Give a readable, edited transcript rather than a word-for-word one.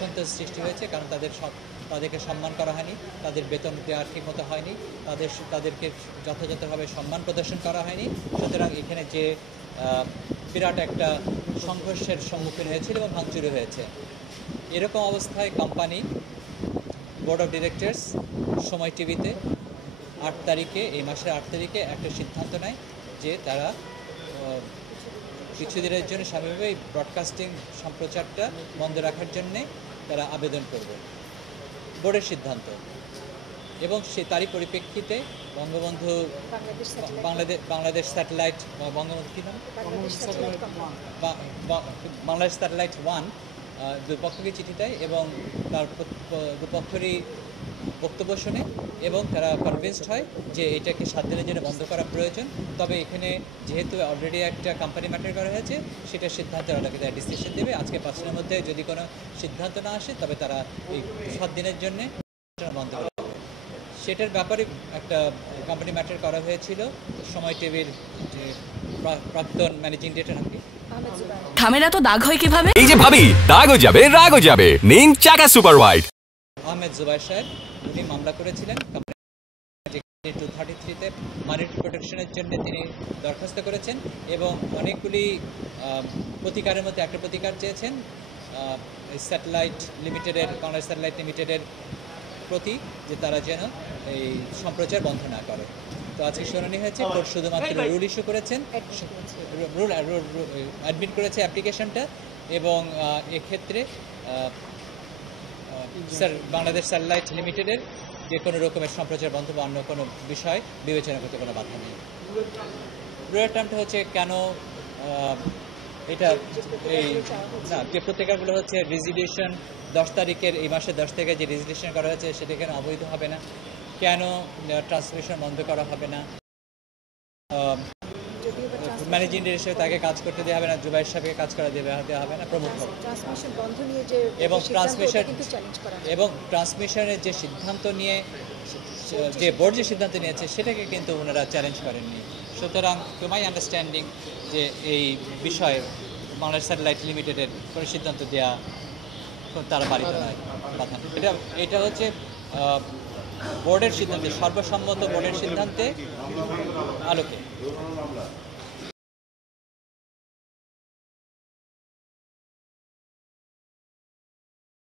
সন্তোষ সৃষ্টি হয়েছে, কারণ তাদেরকে সম্মান করা হয়নি, তাদের বেতন দেওয়া ঠিকমতো হয়নি, তাদেরকে যথাযথভাবে সম্মান প্রদর্শন করা হয়নি। সুতরাং এখানে যে বিরাট একটা সংঘর্ষের সম্মুখীন হয়েছিল এবং ভাঙচুরি হয়েছে। এরকম অবস্থায় কোম্পানি বোর্ড অফ ডিরেক্টরস সময় টিভিতে এই মাসের 8 তারিখে একটা সিদ্ধান্ত নেয় যে তারা কিছুদিনের জন্য স্বাভাবিকভাবে ব্রডকাস্টিং সম্প্রচারটা বন্ধ রাখার জন্যে তারা আবেদন করবে, বোর্ডের সিদ্ধান্ত। এবং তারই পরিপ্রেক্ষিতে বঙ্গবন্ধু বাংলাদেশ স্যাটেলাইট বঙ্গবন্ধু কী নাম বাংলাদেশ স্যাটেলাইট 1 দুপক্ষকে চিঠি দেয় এবং তার দুপক্ষেরই বক্তব্য শুনে এবং তারা কনভিন্সড হয় যে এটাকে 7 দিনের জন্য বন্ধ করা প্রয়োজন। তবে এখানে যেহেতু অলরেডি একটা কোম্পানি ম্যাটার করা হয়েছে, সেটা সিদ্ধান্ত তারা ডিসিশন দেবে। আজকে 5 দিনের মধ্যে যদি কোনো সিদ্ধান্ত না আসে তবে তারা এই 7 দিনের জন্য বন্ধ করে দেবে। সেটার ব্যাপারে একটা কোম্পানি ম্যাটার করা হয়েছিল। সময় টিভির যে প্রাক্তন ম্যানেজিং ডিরেক্টর নাকি খামেরা তো দাগ হয় কিভাবে? এই যে ভাবি, দাগও যাবে রাগও যাবে, নিন চাকা সুপার হোয়াইট। আহমেদ জুবাইর সাহেব উনি মামলা করেছিলেন 233-তে মানি প্রোটেকশনের জন্য তিনি দরখাস্ত করেছেন এবং অনেকগুলি প্রতিকারের মধ্যে একটা প্রতিকার চেয়েছেন স্যাটেলাইট লিমিটেডের, বাংলাদেশ স্যাটেলাইট লিমিটেডের প্রতি, যে তারা যেন এই সম্প্রচার বন্ধ না করে। তো আজকে শুনানি হয়েছে, কোর্ট শুধুমাত্র রুল ইস্যু করেছেন, রুল অ্যাডমিট করেছে অ্যাপ্লিকেশনটা এবং এক্ষেত্রে বাংলাদেশ স্যাটেলাইট লিমিটেডের যে কোনো রকমের সম্প্রচার বন্ধ বা অন্য কোনো বিষয় বিবেচনা করতে কোনো বাধা নেই। রুলের টার্মটা হচ্ছে কেন এটা এই না, যে প্রতিকারগুলো হচ্ছে রেজিডিউশন 10 তারিখের, এই মাসের 10 তারিখে যে রেজিডিউশন করা হয়েছে সেটা কেন অবৈধ হবে না, কেন ট্রান্সমিশন বন্ধ করা হবে না, ম্যানেজিং ডিরেক্টর তাকে কাজ করতে দেওয়া হবে না, জুবাইর সাহেবকে কাজ করা দেওয়া হবে না প্রমুখ। এবং ট্রান্সমিশনের যে সিদ্ধান্ত নিয়ে যে বোর্ড যে সিদ্ধান্ত নিয়েছে সেটাকে কিন্তু ওনারা চ্যালেঞ্জ করেননি। সুতরাং টু মাই আন্ডারস্ট্যান্ডিং যে এই বিষয়ে বাংলাদেশ স্যাটেলাইট লিমিটেডের কোনো সিদ্ধান্ত দেওয়া তারা পারিত নয়, বাধা। এটা হচ্ছে বোর্ডের সিদ্ধান্তে, সর্বসম্মত বোর্ডের সিদ্ধান্তে আলোকে।